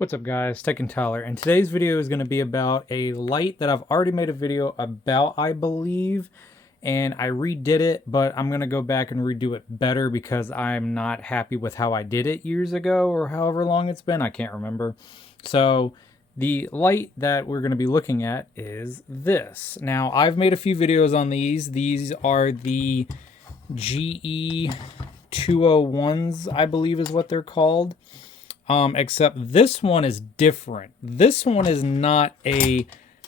What's up guys, Tech and Tyler, and today's video is going to be about a light that I've already made a video about, I believe, and I redid it, but I'm going to go back and redo it better because I'm not happy with how I did it years ago or however long it's been, I can't remember. So the light that we're going to be looking at is this. Now I've made a few videos on these. These are the GE 201s, I believe is what they're called. Except this one is different. This one is not a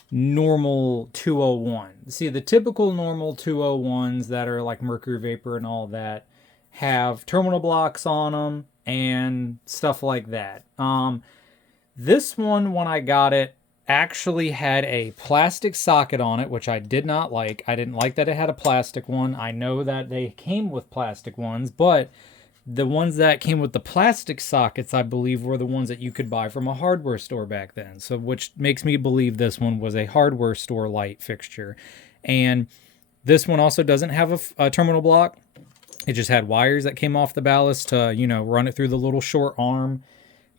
normal 201. See, the typical normal 201s that are like mercury vapor and all that have terminal blocks on them and stuff like that. This one, when I got it, actually had a plastic socket on it, which I did not like. I didn't like that it had a plastic one. I know that they came with plastic ones, but the ones that came with the plastic sockets, I believe, were the ones that you could buy from a hardware store back then. So, which makes me believe this one was a hardware store light fixture. And this one also doesn't have a terminal block. It just had wires that came off the ballast to, run it through the little short arm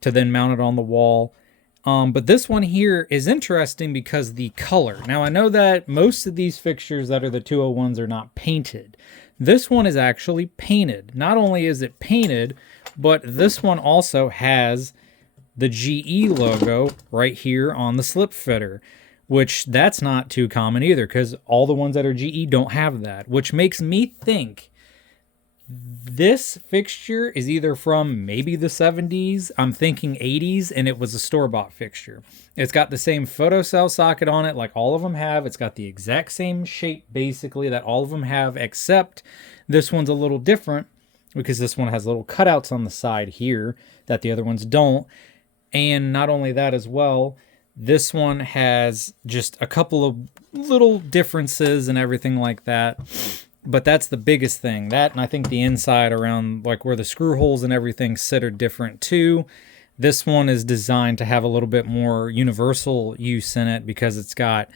to then mount it on the wall. But this one here is interesting because the color. Now, I know that most of these fixtures that are the 201s are not painted. This one is actually painted. Not only is it painted, but this one also has the GE logo right here on the slip fitter, which that's not too common either because all the ones that are GE don't have that, which makes me think this fixture is either from maybe the 70s, I'm thinking 80s, and it was a store-bought fixture. It's got the same photocell socket on it like all of them have. It's got the exact same shape basically that all of them have, except this one's a little different because this one has little cutouts on the side here that the other ones don't. And not only that as well, this one has just a couple of little differences and everything like that. But that's the biggest thing. That, and I think the inside around like where the screw holes and everything sit are different too. This one is designed to have a little bit more universal use in it because it's got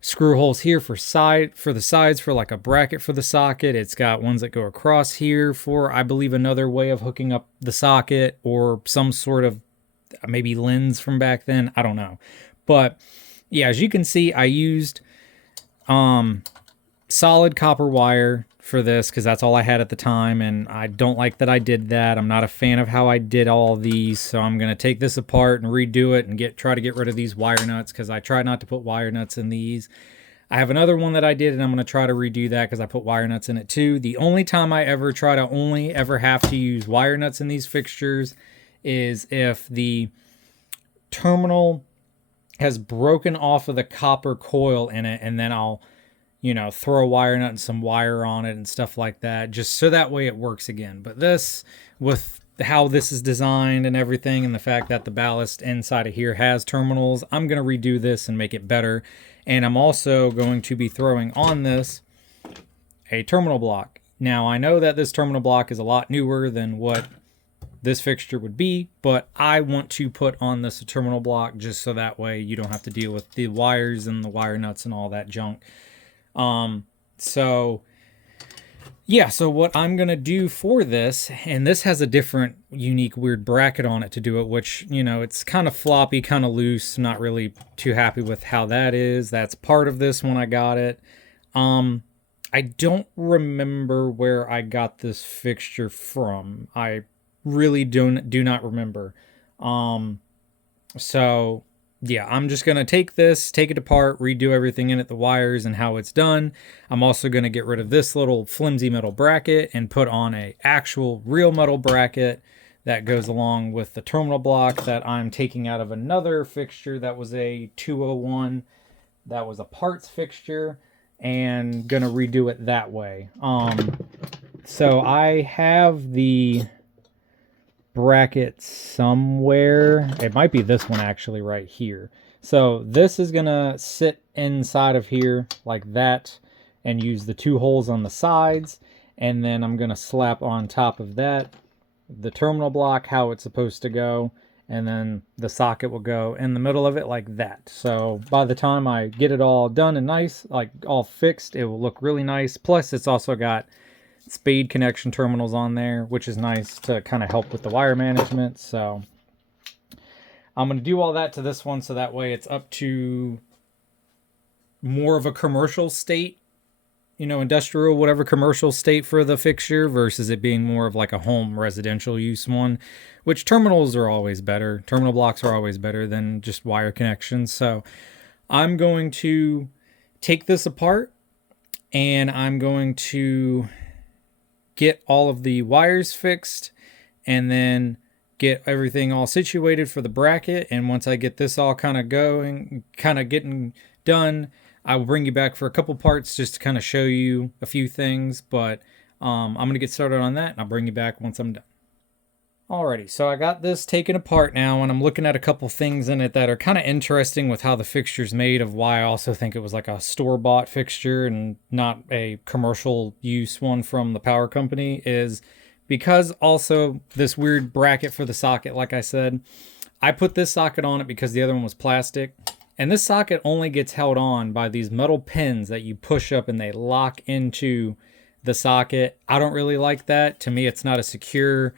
screw holes here for the sides for like a bracket for the socket. It's got ones that go across here for, I believe, another way of hooking up the socket or some sort of maybe lens from back then. I don't know. But yeah, as you can see, I used solid copper wire for this because that's all I had at the time, and I don't like that I did that. I'm not a fan of how I did all these, so I'm going to take this apart and redo it and try to get rid of these wire nuts because I tried not to put wire nuts in these. I have another one that I did, and I'm going to try to redo that because I put wire nuts in it too. The only time I ever have to use wire nuts in these fixtures is if the terminal has broken off of the copper coil in it, and then I'll throw a wire nut and some wire on it and stuff like that, just so that way it works again. But this, with how this is designed and everything, and the fact that the ballast inside of here has terminals, I'm going to redo this and make it better. And I'm also going to be throwing on this a terminal block. Now, I know that this terminal block is a lot newer than what this fixture would be, but I want to put on this a terminal block just so that way you don't have to deal with the wires and the wire nuts and all that junk. So what I'm going to do for this, and this has a different unique weird bracket on it to do it, which, it's kind of floppy, kind of loose. Not really too happy with how that is. That's part of this when I got it. I don't remember where I got this fixture from. I really do not remember. So yeah, I'm just going to take it apart, redo everything in it, the wires and how it's done. I'm also going to get rid of this little flimsy metal bracket and put on a actual real metal bracket that goes along with the terminal block that I'm taking out of another fixture that was a 201 that was a parts fixture, and going to redo it that way. So I have the bracket somewhere. It might be this one actually right here. So this is gonna sit inside of here like that and use the two holes on the sides, and then I'm gonna slap on top of that the terminal block, how it's supposed to go, and then the socket will go in the middle of it like that. So by the time I get it all done and nice, like all fixed, it will look really nice. Plus it's also got spade connection terminals on there, which is nice to kind of help with the wire management. So I'm going to do all that to this one so that way it's up to more of a commercial state, you know, industrial, whatever commercial state for the fixture versus it being more of like a home residential use one, which terminals are always better. Terminal blocks are always better than just wire connections. So I'm going to take this apart and I'm going to get all of the wires fixed and then get everything all situated for the bracket. And once I get this all kind of going, kind of getting done, I will bring you back for a couple parts just to kind of show you a few things, but I'm going to get started on that and I'll bring you back once I'm done. Alrighty, so I got this taken apart now and I'm looking at a couple things in it that are kind of interesting with how the fixture's made, of why I also think it was like a store-bought fixture and not a commercial use one from the power company, is because also this weird bracket for the socket, like I said, I put this socket on it because the other one was plastic. And this socket only gets held on by these metal pins that you push up and they lock into the socket. I don't really like that. To me, it's not a secure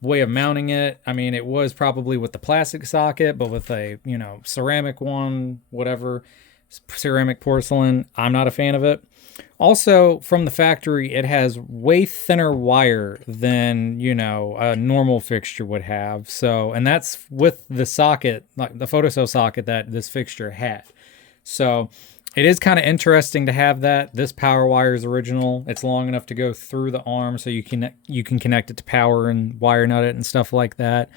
way of mounting it. I mean, it was probably with the plastic socket, but with a, you know, ceramic one, whatever, ceramic porcelain, I'm not a fan of it. Also, from the factory, it has way thinner wire than, you know, a normal fixture would have. So, and that's with the socket, like the photocell socket that this fixture had. So it is kind of interesting to have that. This power wire is original. It's long enough to go through the arm, so you can connect it to power and wire nut it and stuff like that.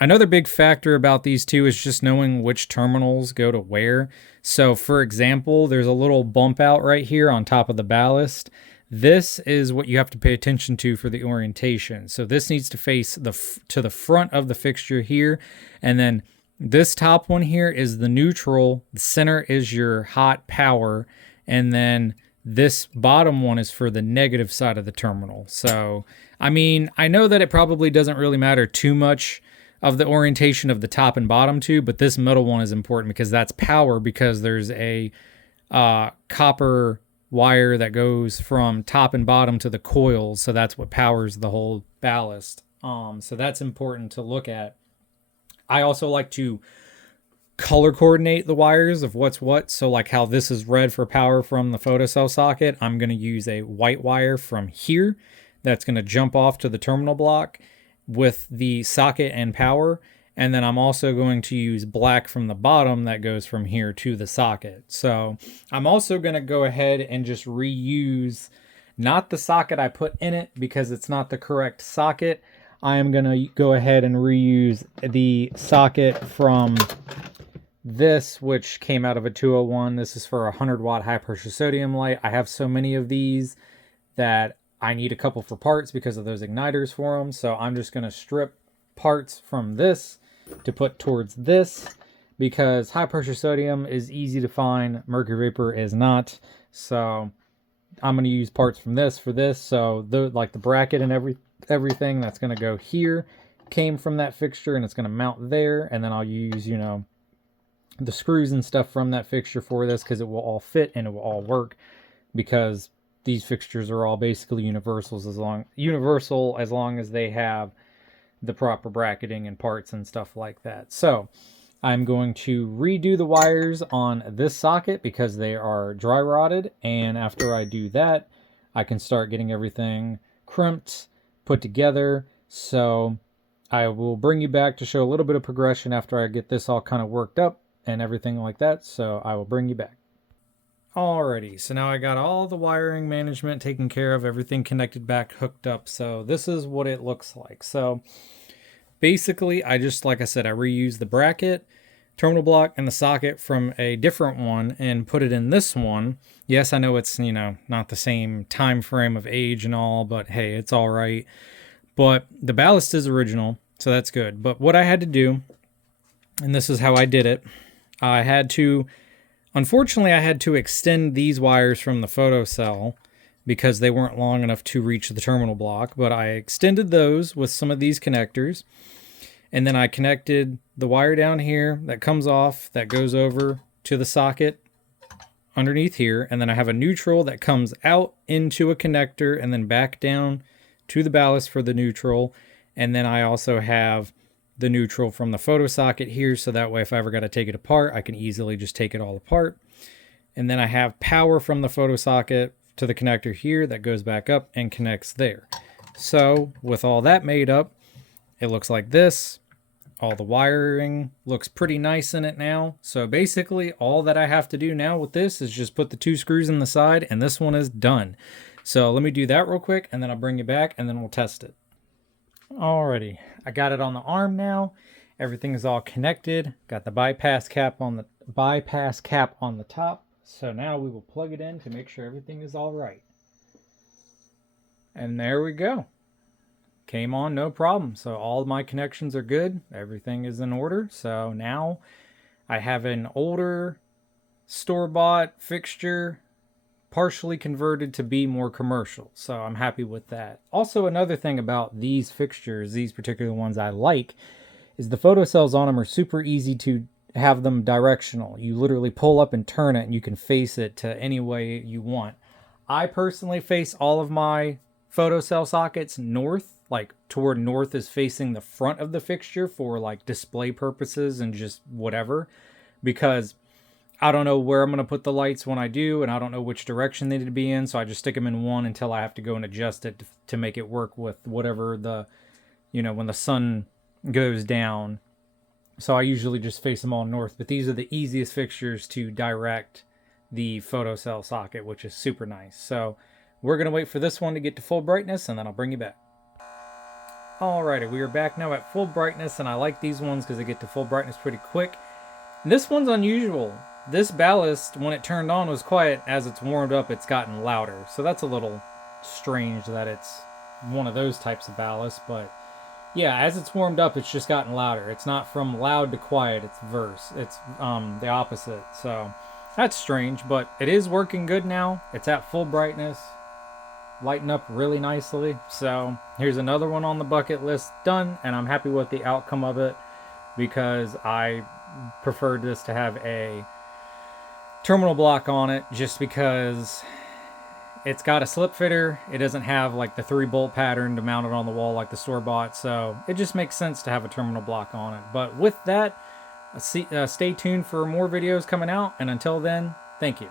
Another big factor about these two is just knowing which terminals go to where. So for example, there's a little bump out right here on top of the ballast. This is what you have to pay attention to for the orientation. So this needs to face to the front of the fixture here. And then this top one here is the neutral. The center is your hot power. And then this bottom one is for the negative side of the terminal. So, I mean, I know that it probably doesn't really matter too much of the orientation of the top and bottom two, but this middle one is important because that's power, because there's a copper wire that goes from top and bottom to the coils, so that's what powers the whole ballast. So that's important to look at. I also like to color coordinate the wires of what's what, so like how this is red for power from the photocell socket, I'm going to use a white wire from here that's going to jump off to the terminal block with the socket and power, and then I'm also going to use black from the bottom that goes from here to the socket. So I'm also going to go ahead and just reuse not the socket I put in it because it's not the correct socket. I am going to go ahead and reuse the socket from this, which came out of a 201. This is for a 100-watt high-pressure sodium light. I have so many of these that I need a couple for parts because of those igniters for them. So I'm just going to strip parts from this to put towards this, because high-pressure sodium is easy to find. Mercury vapor is not. So I'm going to use parts from this for this. So like the bracket and everything that's going to go here came from that fixture, and it's going to mount there. And then I'll use, you know, the screws and stuff from that fixture for this, because it will all fit and it will all work, because these fixtures are all basically universal as long as they have the proper bracketing and parts and stuff like that. So I'm going to redo the wires on this socket because they are dry rotted, and after I do that, I can start getting everything crimped, put together. So I will bring you back to show a little bit of progression after I get this all kind of worked up and everything like that. So I will bring you back. Alrighty, so now I got all the wiring management taken care of, everything connected back, hooked up. So this is what it looks like. So basically, I just, like I said, I reused the bracket, terminal block, and the socket from a different one and put it in this one. Yes, I know it's, you know, not the same time frame of age and all, but hey, it's all right. But the ballast is original, so that's good. But what I had to do, and this is how I did it, unfortunately, I had to extend these wires from the photocell because they weren't long enough to reach the terminal block, but I extended those with some of these connectors, and then I connected the wire down here that comes off, that goes over to the socket underneath here, and then I have a neutral that comes out into a connector and then back down to the ballast for the neutral, and then I also have the neutral from the photo socket here, so that way if I ever got to take it apart, I can easily just take it all apart. And then I have power from the photo socket to the connector here that goes back up and connects there. So with all that made up, it looks like this. All the wiring looks pretty nice in it now. So basically all that I have to do now with this is just put the 2 screws in the side, and this one is done. So let me do that real quick, and then I'll bring you back and then we'll test it. Alrighty, I got it on the arm now. Everything is all connected. Got the bypass cap on the top. So now we will plug it in to make sure everything is all right. And there we go. Came on no problem. So all my connections are good. Everything is in order. So now I have an older store-bought fixture partially converted to be more commercial. So I'm happy with that. Also, another thing about these fixtures, these particular ones I like, is the photocells on them are super easy to have them directional. You literally pull up and turn it and you can face it to any way you want. I personally face all of my photocell sockets north, like toward north is facing the front of the fixture for like display purposes and just whatever, because I don't know where I'm going to put the lights when I do, and I don't know which direction they need to be in, so I just stick them in one until I have to go and adjust it to make it work with whatever the, when the sun goes down. So I usually just face them all north, but these are the easiest fixtures to direct the photocell socket, which is super nice. So we're going to wait for this one to get to full brightness, and then I'll bring you back. Alrighty, we are back now at full brightness, and I like these ones because they get to full brightness pretty quick. And this one's unusual. This ballast, when it turned on, was quiet. As it's warmed up, it's gotten louder. So that's a little strange that it's one of those types of ballast. But yeah, as it's warmed up, it's just gotten louder. It's not from loud to quiet. It's verse. It's the opposite. So that's strange, but it is working good now. It's at full brightness, lighting up really nicely. So here's another one on the bucket list done, and I'm happy with the outcome of it because I preferred this to have a terminal block on it just because it's got a slip fitter. It doesn't have like the 3-bolt pattern to mount it on the wall like the store-bought, so it just makes sense to have a terminal block on it. But with that, stay tuned for more videos coming out, and until then, thank you.